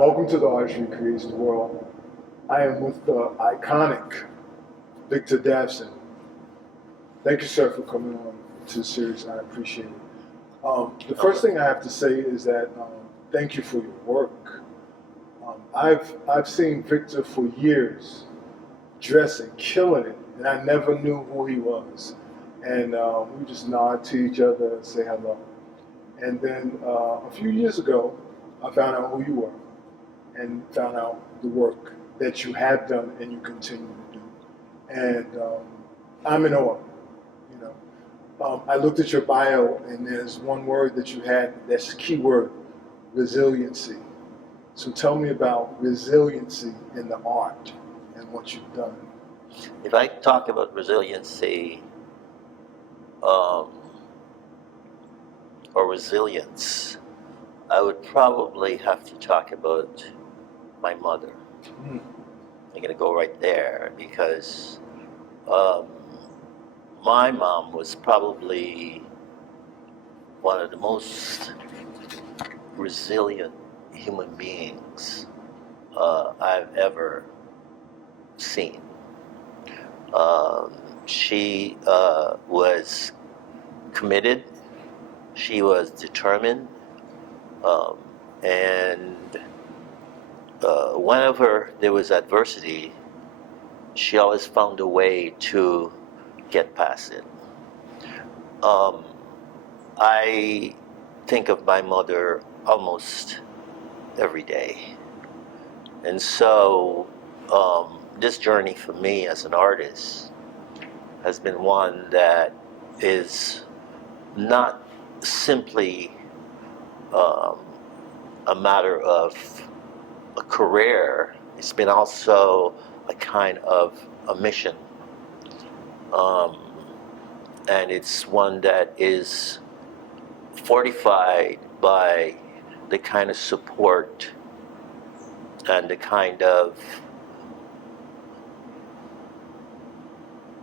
Welcome to the Artistry Creates the World. I am with the iconic Victor Davson. Thank you, sir, for coming on to the series. I appreciate it. The first thing I have to say is that thank you for your work. I've seen Victor for years, dressing, killing it, and I never knew who he was. And we just nod to each other and say hello. And then a few years ago, I found out who you were and found out the work that you have done and you continue to do. And I'm in awe. I looked at your bio and there's one word that you had that's a key word, resiliency. So tell me about resiliency in the art and what you've done. If I talk about resiliency or resilience, I would probably have to talk about my mother. I'm going to go right there because my mom was probably one of the most resilient human beings I've ever seen. She was committed, she was determined, and whenever there was adversity, she always found a way to get past it. I think of my mother almost every day. And so this journey for me as an artist has been one that is not simply a matter of a career. It's been also a kind of a mission. And it's one that is fortified by the kind of support and the kind of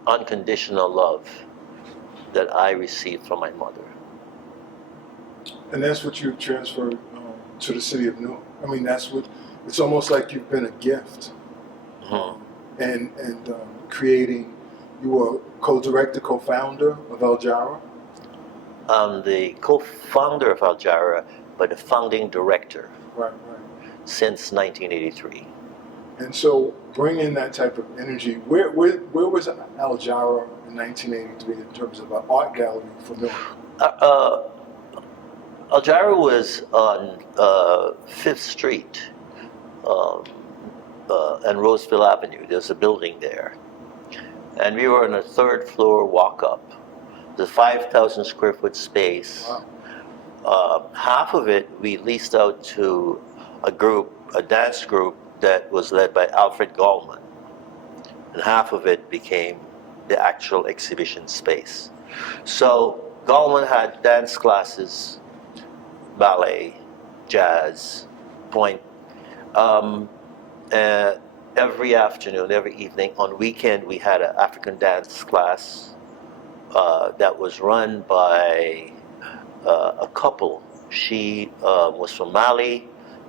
unconditional love that I received from my mother. And that's what you've transferred to the city of Newark. I mean, it's almost like you've been a gift. And creating, you were co-director, co-founder of Aljira? I'm the co-founder of Aljira, but the founding director. Right. Since 1983. And so, bringing that type of energy, where was Aljira in 1983 in terms of an art gallery for Newark? Aljira was on 5th Street and Roseville Avenue. There's a building there. And we were on a 3rd floor walk-up. The 5,000 square foot space. Wow. Half of it we leased out to a dance group that was led by Alfred Gallman. And half of it became the actual exhibition space. So Gallman had dance classes, ballet, jazz, point. Every afternoon, every evening, on weekend, we had an African dance class that was run by a couple. She was from Mali,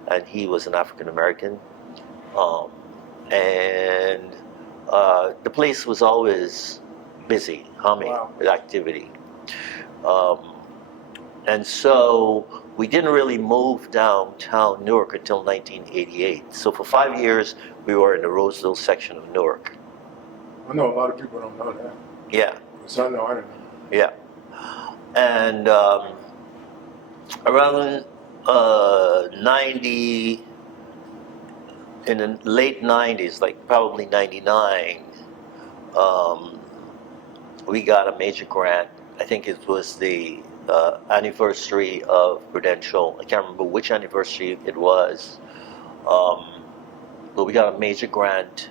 and he was an African American. And the place was always busy, humming with activity. And so we didn't really move downtown Newark until 1988. So for 5 years, we were in the Roseville section of Newark. I know a lot of people don't know that. Yeah. So I didn't know. Yeah. And around 90, in the late 90s, like probably 99, we got a major grant. I think it was the anniversary of Prudential. I can't remember which anniversary it was, but we got a major grant.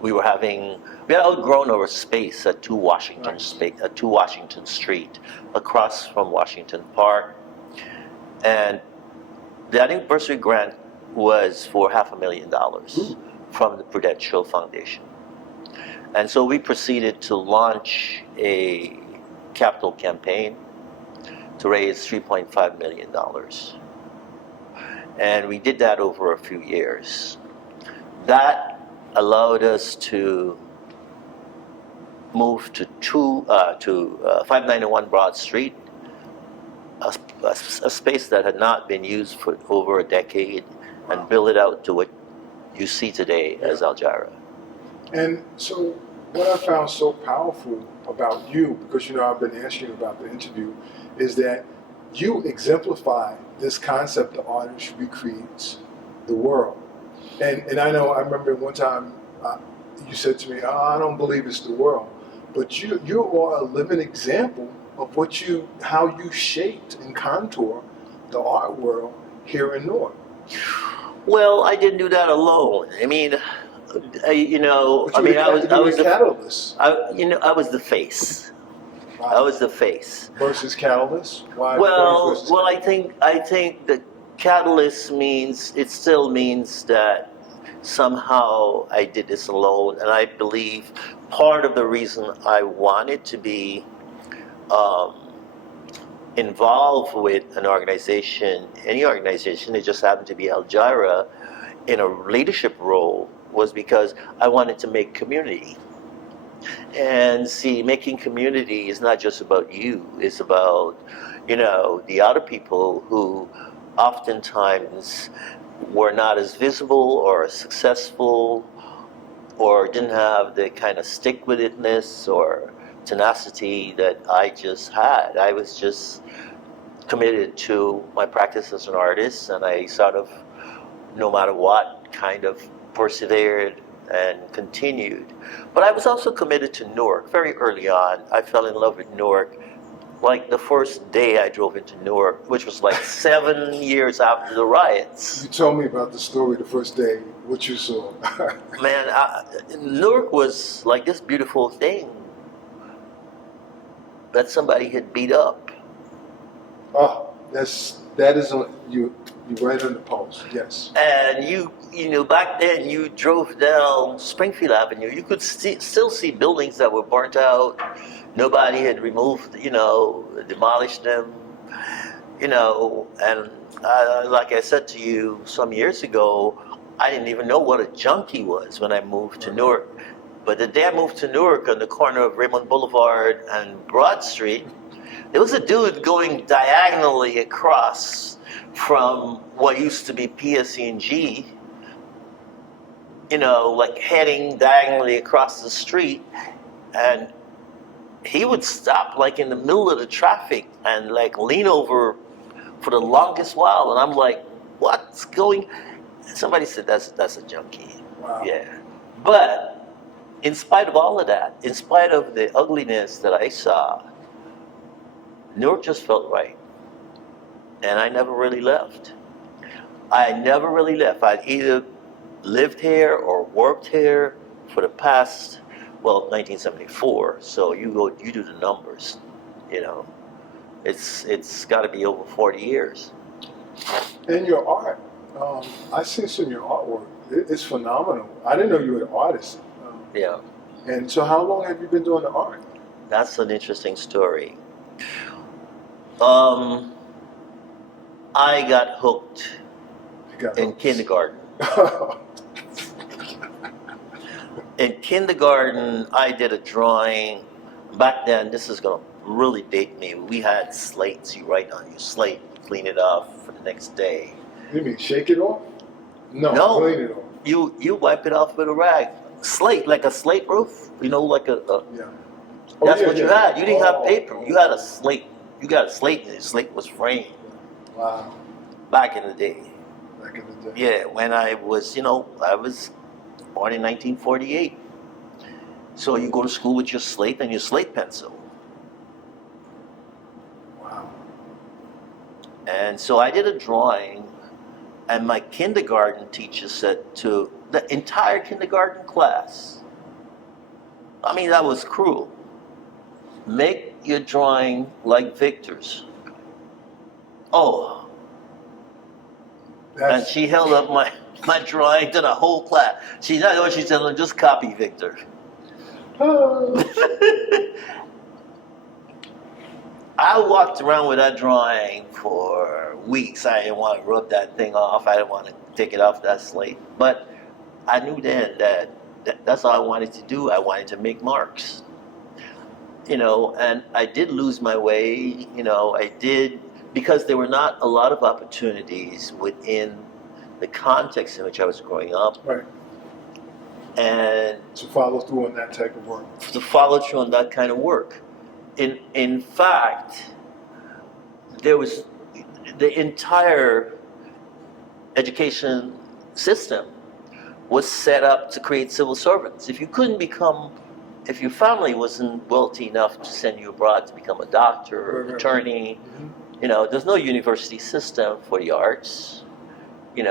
We had outgrown our space at 2 Washington Street, across from Washington Park, and the anniversary grant was for $500,000 from the Prudential Foundation. And so we proceeded to launch a capital campaign to raise $3.5 million. And we did that over a few years. That allowed us to move to 591 Broad Street, a space that had not been used for over a decade, and build it out to what you see today as Aljira. And so what I found so powerful about you, because I've been asking you about the interview, is that you exemplify this concept that artist recreates the world. And I remember one time you said to me, I don't believe it's the world. But you are a living example of how you shaped and contour the art world here in Newark. Well, I didn't do that alone. I mean, I was the catalyst. I was the face. Wow. I was the face. Versus catalyst. Why? Well, I think the catalyst still means that somehow I did this alone, and I believe part of the reason I wanted to be involved with an organization, any organization, it just happened to be Aljira, in a leadership role, was because I wanted to make community. And see, making community is not just about you, it's about, the other people who oftentimes were not as visible or as successful, or didn't have the kind of stick-with-itness or tenacity that I just had. I was just committed to my practice as an artist, and I sort of, no matter what, kind of persevered and continued. But I was also committed to Newark. Very early on, I fell in love with Newark. Like the first day I drove into Newark, which was like 7 years after the riots. You told me about the story the first day, what you saw. Man, Newark was like this beautiful thing that somebody had beat up. Oh, that is on you right on the pulse. Yes. And back then you drove down Springfield Avenue, you could still see buildings that were burnt out. Nobody had removed, demolished them, and like I said to you some years ago, I didn't even know what a junkie was when I moved to Newark. But the day I moved to Newark, on the corner of Raymond Boulevard and Broad Street, there was a dude going diagonally across from what used to be PSE&G, like heading diagonally across the street, and he would stop like in the middle of the traffic and like lean over for the longest while, and I'm like, what's going? Somebody said that's a junkie. Wow. Yeah, but in spite of all of that, in spite of the ugliness that I saw, Newark just felt right. And I never really left. I'd either lived here or worked here for the past, 1974. So you do the numbers, It's got to be over 40 years. And your art, I see some of your artwork. It's phenomenal. I didn't know you were an artist. Yeah. And so how long have you been doing the art? That's an interesting story. I got hooked in kindergarten. In kindergarten, I did a drawing. Back then, this is going to really date me. We had slates. You write on your slate, clean it off for the next day. You mean shake it off? No, clean it off. You wipe it off with a rag. Slate, like a slate roof. Like a yeah. That's what you had. You didn't have paper. You had a slate. You got a slate, and the slate was framed. Wow. Back in the day. Back in the day. Yeah, when I was, I was born in 1948. So you go to school with your slate and your slate pencil. Wow. And so I did a drawing, and my kindergarten teacher said to the entire kindergarten class, I mean, that was cruel. Make your drawing like Victor's. Oh. And she held up my drawing to the whole class. She said, just copy Victor. Oh. I I walked around with that drawing for weeks. I didn't want to rub that thing off. I didn't want to take it off that slate. But I knew then that that's all I wanted to do. I wanted to make marks. And I did lose my way. I did, because there were not a lot of opportunities within the context in which I was growing up. Right. And To follow through on that type of work. to follow through on that kind of work. In fact, there was the entire education system was set up to create civil servants. If your family wasn't wealthy enough to send you abroad to become a doctor or an attorney, there's no university system for the arts. You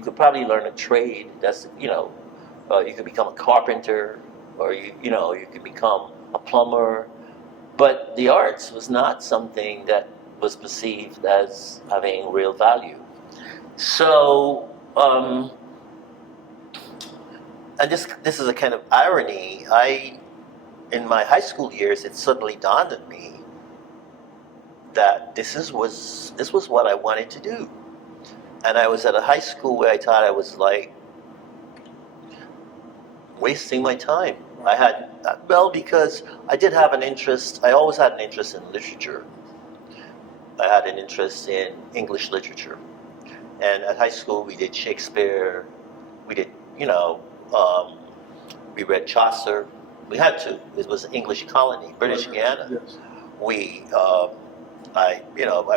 could probably learn a trade. You could become a carpenter, or you could become a plumber. But the arts was not something that was perceived as having real value. So, and this is a kind of irony. In my high school years, it suddenly dawned on me that this was what I wanted to do. And I was at a high school where I thought I was like wasting my time. Because I did have an interest. I always had an interest in literature. I had an interest in English literature. And at high school, we did Shakespeare. We did, we read Chaucer. We had to. It was an English colony, British Guiana. Yes. I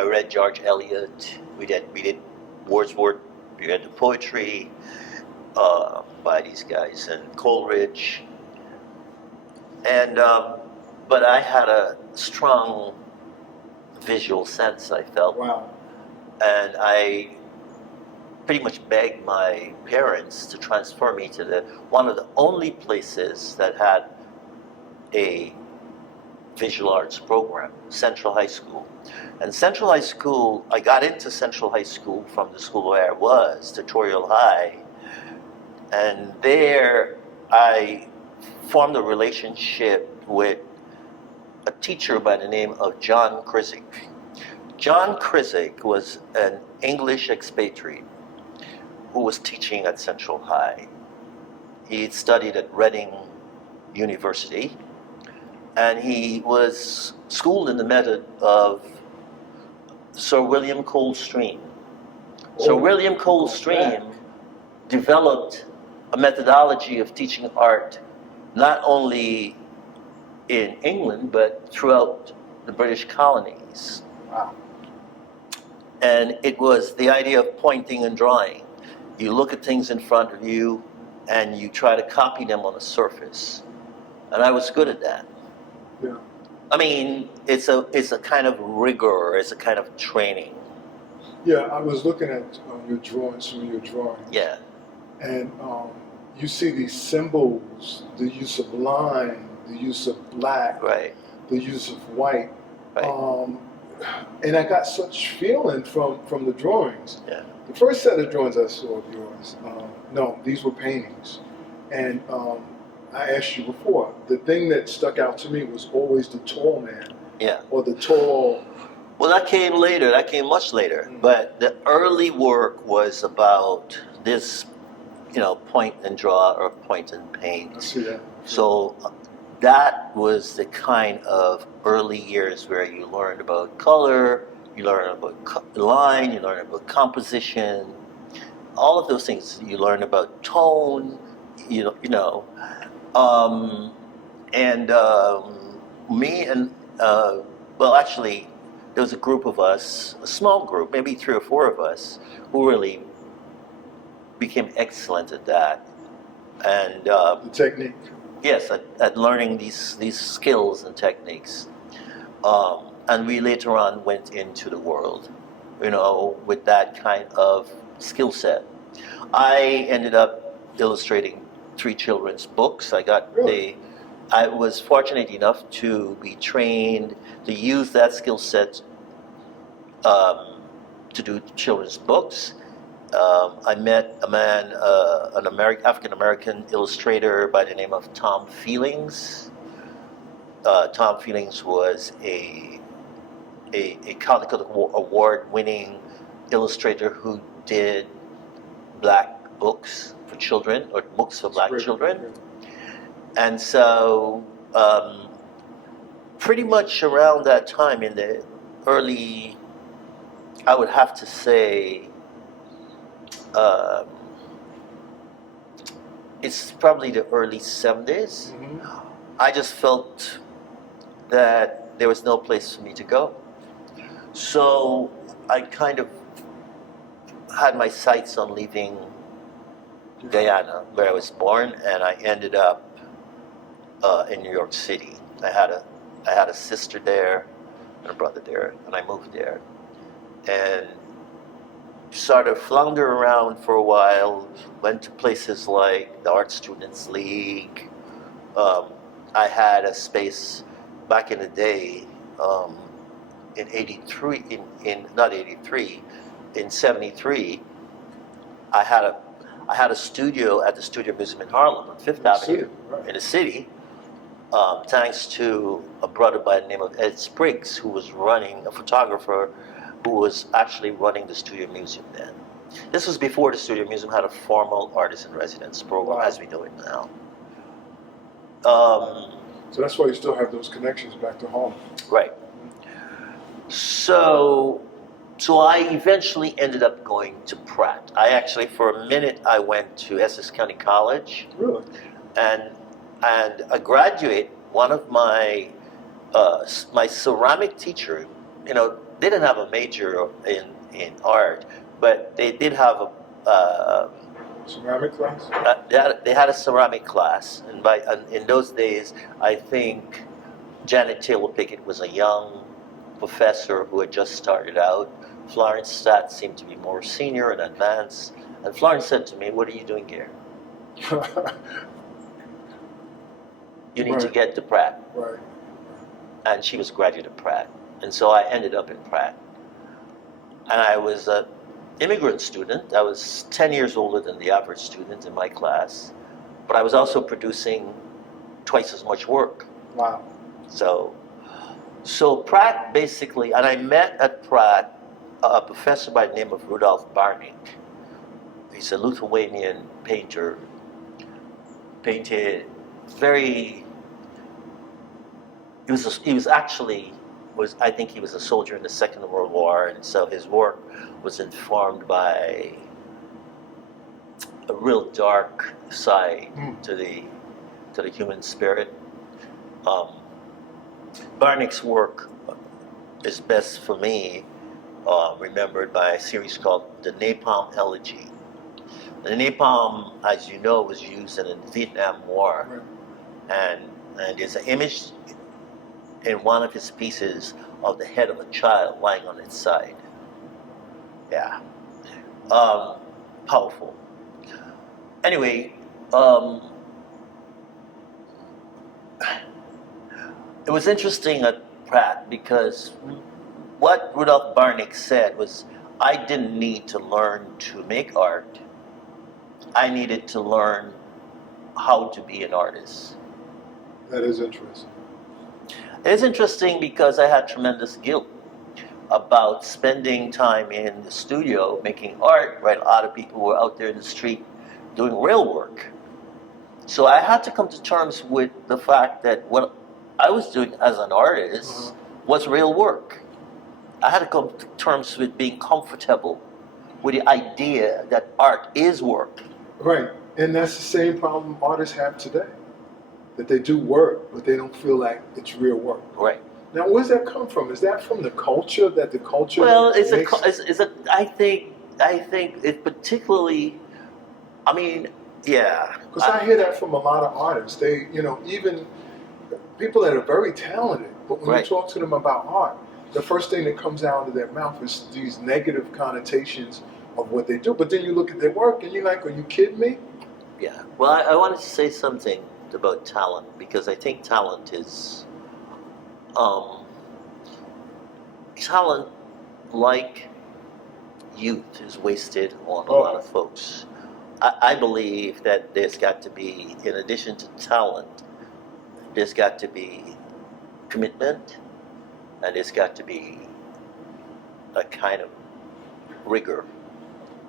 read George Eliot. We did Wordsworth. We read the poetry by these guys, and Coleridge. And but I had a strong visual sense, I felt. Wow. And I pretty much begged my parents to transfer me to one of the only places that had a visual arts program, Central High School. And Central High School, I got into Central High School from the school where I was, Tutorial High. And there I formed a relationship with a teacher by the name of John Krizik. John Krizik was an English expatriate who was teaching at Central High. He studied at Reading University, and he was schooled in the method of Sir William Coldstream. Sir William Coldstream developed a methodology of teaching art not only in England, but throughout the British colonies. Wow. And it was the idea of pointing and drawing. You look at things in front of you and you try to copy them on a surface. And I was good at that. Yeah. I mean, it's a kind of rigor, it's a kind of training. Yeah, I was looking at your drawings, some of your drawings. Yeah. And you see these symbols, the use of line, the use of black, Right. the use of white. Right. And I got such feeling from the drawings. Yeah. The first set of drawings I saw of yours, no, these were paintings. And I asked you before, the thing that stuck out to me was always the tall man. Yeah. Or the tall. Well, that came later. That came much later. But the early work was about this, point and draw or point and paint. I see that. So that was the kind of early years where you learned about color, you learned about line, you learned about composition, all of those things. You learn about tone, me and actually, there was a group of us, a small group, maybe 3 or 4 of us, who really became excellent at that. And The technique. yes, at learning these skills and techniques. And we later on went into the world, with that kind of skill set. I ended up illustrating 3 children's books. I was fortunate enough to be trained to use that skill set to do children's books. I met a man, an African-American illustrator by the name of Tom Feelings. Tom Feelings was a a Caldecott Award-winning illustrator who did black books for children, or books for black children. And so pretty much around that time, in the early, I would have to say, it's probably the early 70s, I just felt that there was no place for me to go. So I kind of had my sights on leaving Guyana, where I was born, and I ended up in New York City. I had a sister there and a brother there, and I moved there, and sort of flounder around for a while. Went to places like the Art Students League. I had a space back in the day, in '83, in '73. I had a studio at the Studio Museum in Harlem on Fifth Avenue, in the city, thanks to a brother by the name of Ed Spriggs, who was running, a photographer who was actually running the Studio Museum then. This was before the Studio Museum had a formal artist in residence program as we know it now. So that's why you still have those connections back to home. Right. So I eventually ended up going to Pratt. I actually, for a minute, I went to Essex County College. Really? And a graduate, one of my my ceramic teacher, they didn't have a major in art, but they did have a ceramic class. They had a ceramic class, and in those days, I think Janet Taylor Pickett was a young professor who had just started out. Florence Statt seemed to be more senior and advanced, and Florence said to me, "What are you doing here? You need to get to Pratt." Right. And she was a graduate of Pratt. And so I ended up in Pratt. And I was an immigrant student. I was 10 years older than the average student in my class. But I was also producing twice as much work. Wow. So Pratt basically, and I met at Pratt a professor by the name of Rudolf Barnik. He's a Lithuanian painter. Painted very... I think he was a soldier in the Second World War, and so his work was informed by a real dark side to the human spirit. Barnick's work is best for me remembered by a series called The Napalm Elegy. The napalm, as you know, was used in the Vietnam War, and there's an image in one of his pieces of the head of a child lying on its side. Yeah. Powerful. Anyway, it was interesting at Pratt because what Rudolf Barnik said was, I didn't need to learn to make art. I needed to learn how to be an artist. That is interesting. It's interesting because I had tremendous guilt about spending time in the studio making art, right? A lot of people were out there in the street doing real work. So I had to come to terms with the fact that what I was doing as an artist was real work. I had to come to terms with being comfortable with the idea that art is work. Right, and that's the same problem artists have today. That they do work, but they don't feel like it's real work. Right. Now, where's that come from? Is that from the culture? That the culture? Well, makes... I think it particularly. I mean, yeah. Because I hear that from a lot of artists. They, even people that are very talented, but when you talk to them about art, the first thing that comes out of their mouth is these negative connotations of what they do. But then you look at their work and you're like, are you kidding me? Yeah. Well, I wanted to say something about talent, because I think talent is talent, like youth, is wasted on a lot of folks. I believe that there's got to be, in addition to talent, there's got to be commitment, and there's got to be a kind of rigor.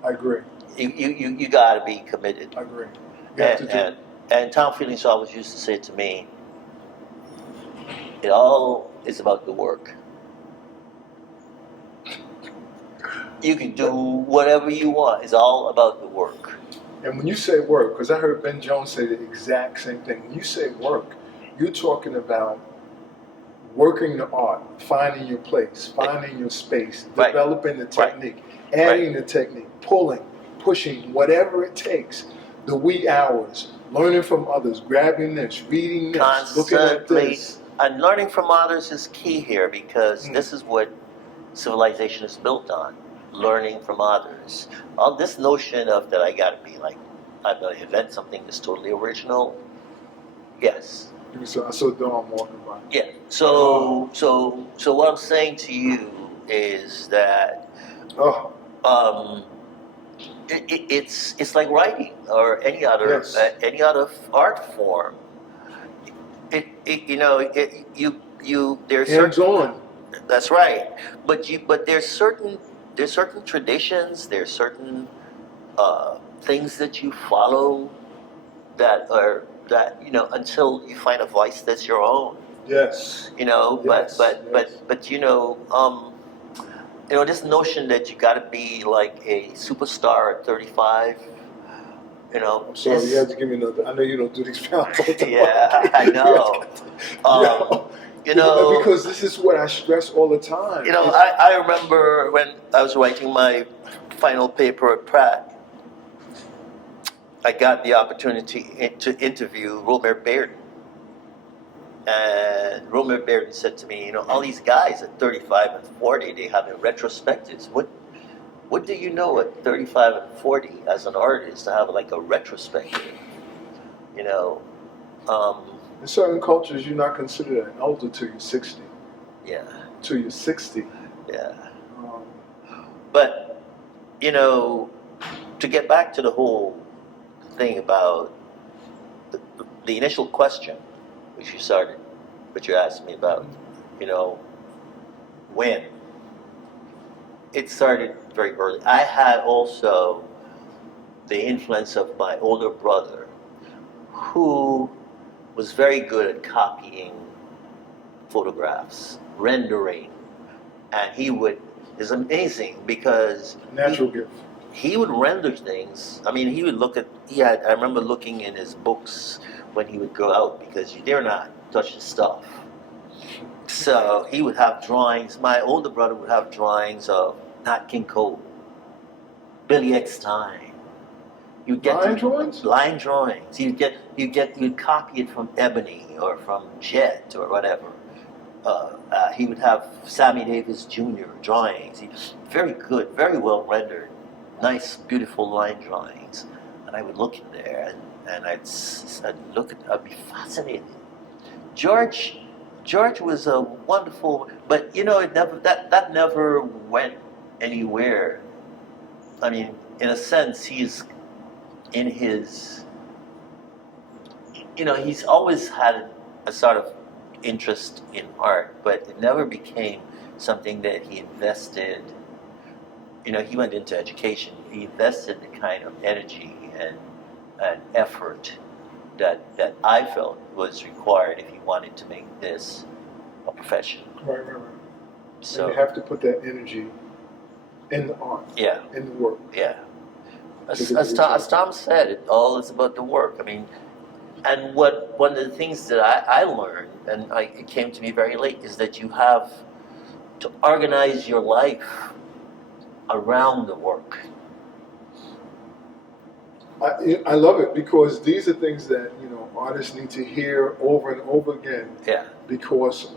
I agree. You got to be committed. I agree. You have to do. And Tom Feelings always used to say to me, it all is about the work. You can do whatever you want. It's all about the work. And when you say work, because I heard Ben Jones say the exact same thing. When you say work, you're talking about working the art, finding your place, finding your space, Right. developing the technique, adding the technique, pulling, pushing, whatever it takes. The wee hours, learning from others, grabbing this, reading this, looking at this. And learning from others is key here, because this is what civilization is built on. Learning from others. All this notion of that I got to be like, I'm going to invent something that's totally original. Yes. So I saw Dawn walking by. Yeah. So what I'm saying to you is that it's like writing or any other art form. There's hands-on. That's right. But there's certain traditions. There's certain things that you follow that until you find a voice that's your own. Yes. This notion that you got to be like a superstar at 35. I'm sorry, you have to give me another. I know you don't do these rounds all the time. Yeah, I know. Because this is what I stress all the time. I remember when I was writing my final paper at Pratt, I got the opportunity to interview Romare Bearden. And Romare Bearden said to me, all these guys at 35 and 40, they have retrospectives. What do you know at 35 and 40 as an artist to have like a retrospective? In certain cultures, you're not considered an elder till you're 60. Yeah. Till you're 60. Yeah. But, to get back to the whole thing about the initial question, which you asked me about, when. It started very early. I had also the influence of my older brother, who was very good at copying photographs, rendering, and it's amazing because natural gift. He would render things. I mean, he would I remember looking in his books when he would go out, because you dare not touch his stuff. So he would have drawings. My older brother would have drawings of Nat King Cole, Billy Eckstine. You'd get drawings? Line drawings. You'd copy it from Ebony or from Jet or whatever. He would have Sammy Davis Jr. drawings. Very good, very well rendered, nice, beautiful line drawings. And I would look in there and I'd be fascinated. George was a wonderful, but that never went anywhere. I mean, in a sense, he's in his, he's always had a sort of interest in art, but it never became something that he invested. He went into education. He invested the kind of energy and effort that I felt was required if he wanted to make this a profession. Right. So and you have to put that energy in the art. Yeah. In the work. Yeah. As Tom said, it all is about the work. I mean, and one of the things that I learned, and it came to me very late, is that you have to organize your life around the work. I love it, because these are things that artists need to hear over and over again. Yeah. Because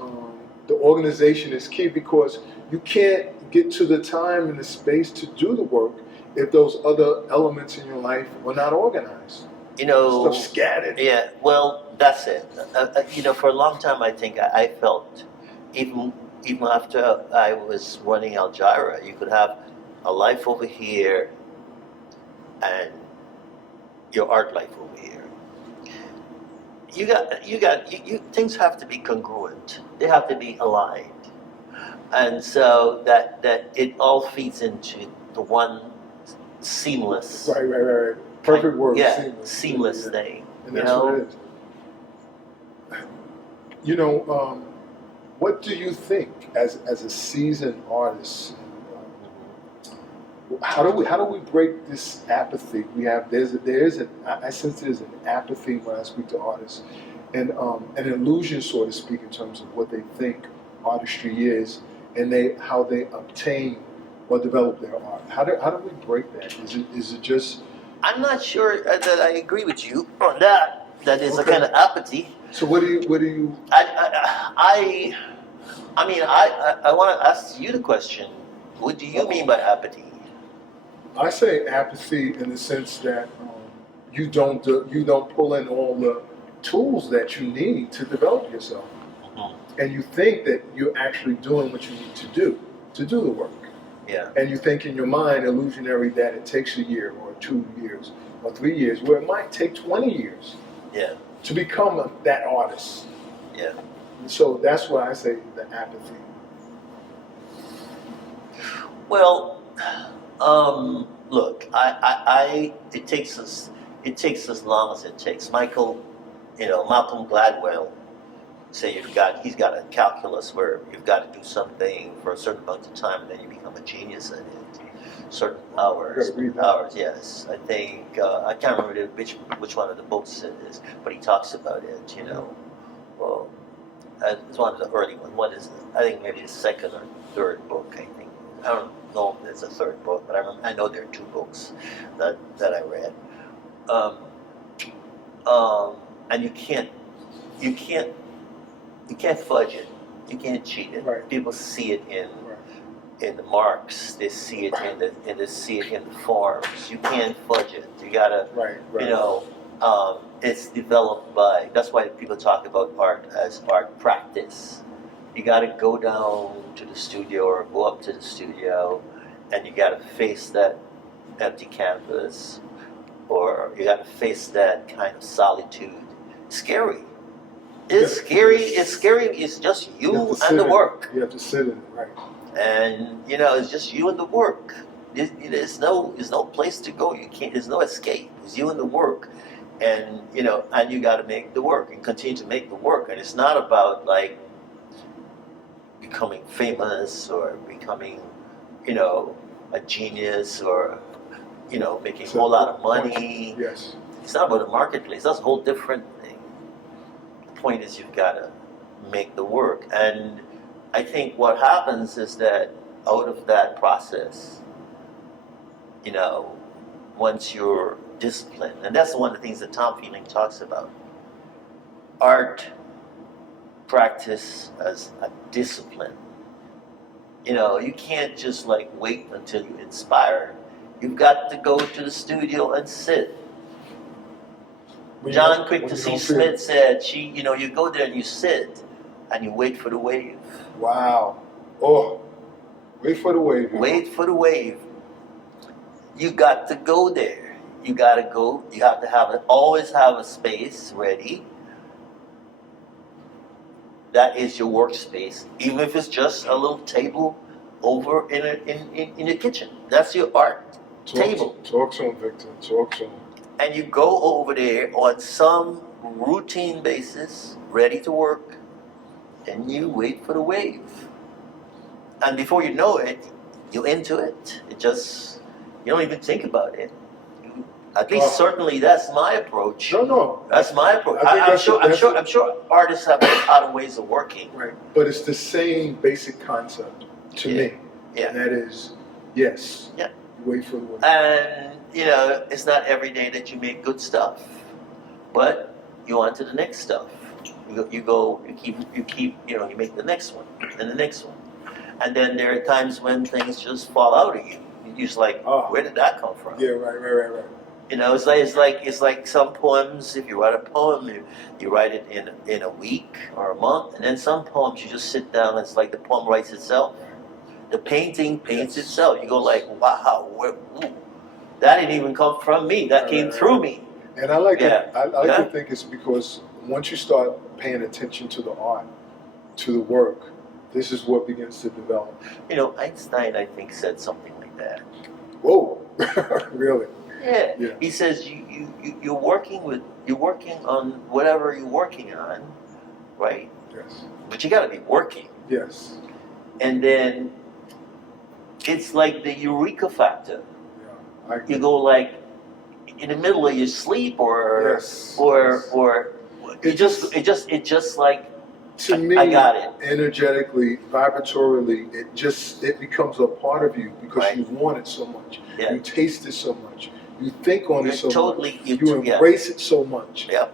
the organization is key, because you can't get to the time and the space to do the work if those other elements in your life are not organized. Stuff scattered. Yeah. Well, that's it. For a long time, I think I felt, even after I was running Aljira, you could have a life over here and your art life over here. Things have to be congruent. They have to be aligned. And so that it all feeds into the one seamless. Right. Perfect word. Yeah, seamless thing. And that's what it is. You know, what do you think as a seasoned artist? How do we break this apathy we have? I sense there's an apathy when I speak to artists, and an illusion, so to speak, in terms of what they think artistry is, and how they obtain or develop their art. How do we break that? Is it just? I'm not sure that I agree with you on that. That is a kind of apathy. So what do you? I mean, I want to ask you the question. What do you mean by apathy? I say apathy in the sense that you don't pull in all the tools that you need to develop yourself, and you think that you're actually doing what you need to do the work. Yeah. And you think in your mind, illusionary, that it takes a year or 2 years or 3 years, where it might take 20 years. Yeah. To become that artist. Yeah. So that's why I say the apathy. Well, look, it takes as long as it takes. Malcolm Gladwell say he's got a calculus where you've got to do something for a certain amount of time, and then you become a genius at it. Certain hours. Yes, I think I can't remember which one of the books it is, but he talks about it. Well, it's one of the early ones. What is it? I think maybe the second or third book. I think I don't know if it's a third book, but I know there are 2 books that I read. And you can't fudge it. You can't cheat it. Right. People see it in the marks. They see it in the forms. You can't fudge it. You gotta, it's developed by. That's why people talk about art as art practice. You gotta go down to the studio or go up to the studio, and you gotta face that empty canvas, or you gotta face that kind of solitude. Scary. It's scary. It's scary. It's just you and the work. You have to sit in it, right? And it's just you and the work. There's no place to go. You can't. There's no escape. It's you and the work, and and you got to make the work and continue to make the work. And it's not about like becoming famous or becoming, a genius or making a whole lot of money. Yes. It's not about the marketplace. That's a whole different thing. The point is you've got to make the work. And I think what happens is that out of that process, once you're disciplined, and that's one of the things that Tom Feeling talks about, art practice as a discipline. You can't just wait until you're inspired. You've got to go to the studio and sit. John Quick to see Smith said, you go there and you sit and you wait for the wave. Wow. Oh, wait for the wave. Wait for the wave. You got to go there. You got to go. You have to always have a space ready. That is your workspace, even if it's just a little table over in your kitchen. That's your art table. Talk to him, Victor. Talk to him. And you go over there on some routine basis, ready to work, and you wait for the wave. And before you know it, you're into it. You don't even think about it. At least, certainly, that's my approach. No. That's my approach. I'm sure artists have other ways of working. Right, but it's the same basic concept to me. Yeah. And that is, yes. Yeah. You wait for the wave. And it's not every day that you make good stuff, but you on to the next stuff. You make the next one and the next one, and then there are times when things just fall out of you. You're just like, where did that come from? Yeah, right. It's like some poems. If you write a poem, you write it in a week or a month, and then some poems you just sit down and it's like the poem writes itself. The painting paints itself. You go like, wow, that didn't even come from me. That came through me. And I like to think it's because once you start paying attention to the art, to the work, this is what begins to develop. You know, Einstein, I think, said something like that. Whoa, really? Yeah. Yeah. He says you're working on whatever you're working on, right? Yes. But you got to be working. Yes. And then it's like the eureka factor. Yeah. You go like in the middle of your sleep, or Yes. or it just like to me, I got it. Energetically, vibratorily, it becomes a part of you because Right. you want it so much. Yeah. You taste it so much. You think on it so Totally, much. You embrace it so much. Yeah.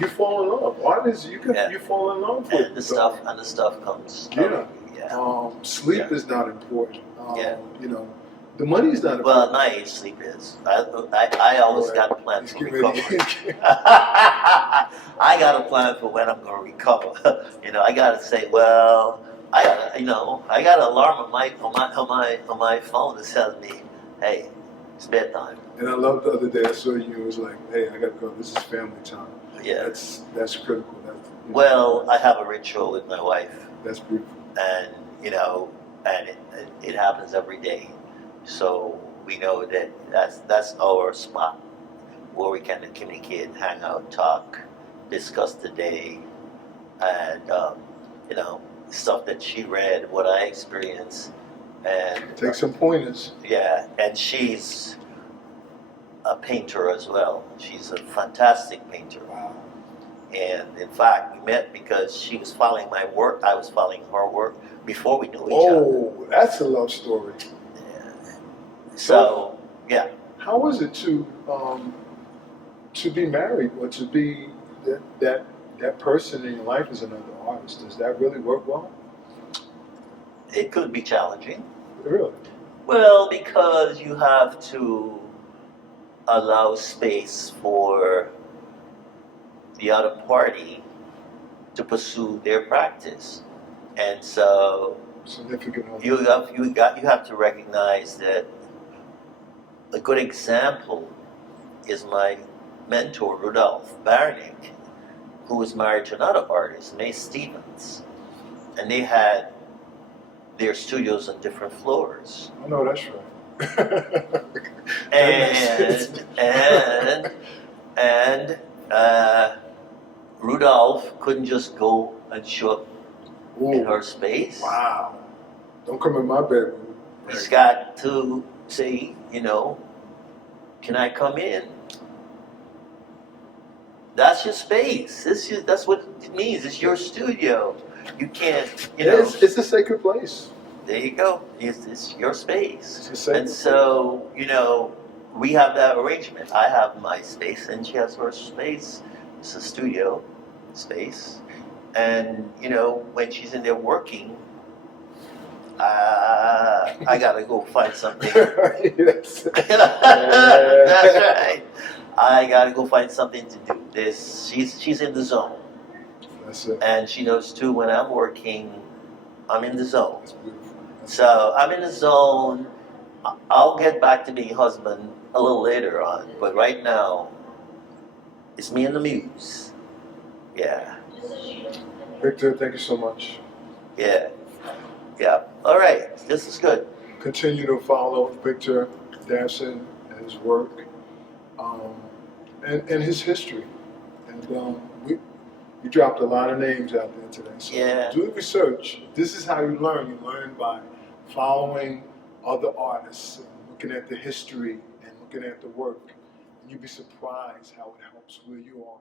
You fall in love. Artists, you fall in love with and the stuff comes. Yeah. Yeah. Sleep Yeah. is not important. Yeah. You know, the money is not Well, important. at night sleep is. I always got a plan He's for getting ready. recovery. I got a plan for when I'm going to recover. You know, I got to say, well, I got an alarm on my phone that tells me, hey, it's bedtime. And I love the other day I saw you. It was like, hey, I got to go. This is family time. Yeah. That's critical. Well, I have a ritual with my wife, That's beautiful. and and it happens every day. So we know that that's our spot where we can communicate, hang out, talk, discuss the day, and stuff that she read, what I experienced, and Take some pointers. yeah, and she's a painter as well. She's a fantastic painter. Wow. And in fact, we met because she was following my work, I was following her work before we knew each other. Oh, that's a love story. Yeah. So, yeah. How was it to be married or to be that person in your life as another artist? Does that really work well? It could be challenging. Really? Well, because you have to allow space for the other party to pursue their practice, and so Significant. you have to recognize that a good example is my mentor Rudolph Barnick, who was married to another artist, May Stevens, and they had their studios on different floors. I know that's right. and Rudolph couldn't just go and show up in her space. Wow. Don't come in my bedroom. He's got to say, can I come in? That's your space. That's what it means. It's your studio. You can't, It's a sacred place. There you go. It's your space. It's a sacred And so, we have that arrangement. I have my space and she has her space. It's a studio space. And, when she's in there working, I gotta go find something. Yes. That's right. I gotta go find something to do. She's in the zone. That's it. And she knows too, when I'm working, I'm in the zone. That's beautiful. So I'm in the zone. I'll get back to being husband a little later on, but right now, it's me and the muse. Yeah. Victor, thank you so much. Yeah. Yeah. All right. This is good. Continue to follow Victor Davson and his work, and his history. And we dropped a lot of names out there today. So Yeah. do the research. This is how you learn. You learn by following other artists, and looking at the history and looking at the work. And you'll be surprised how it helps where you are.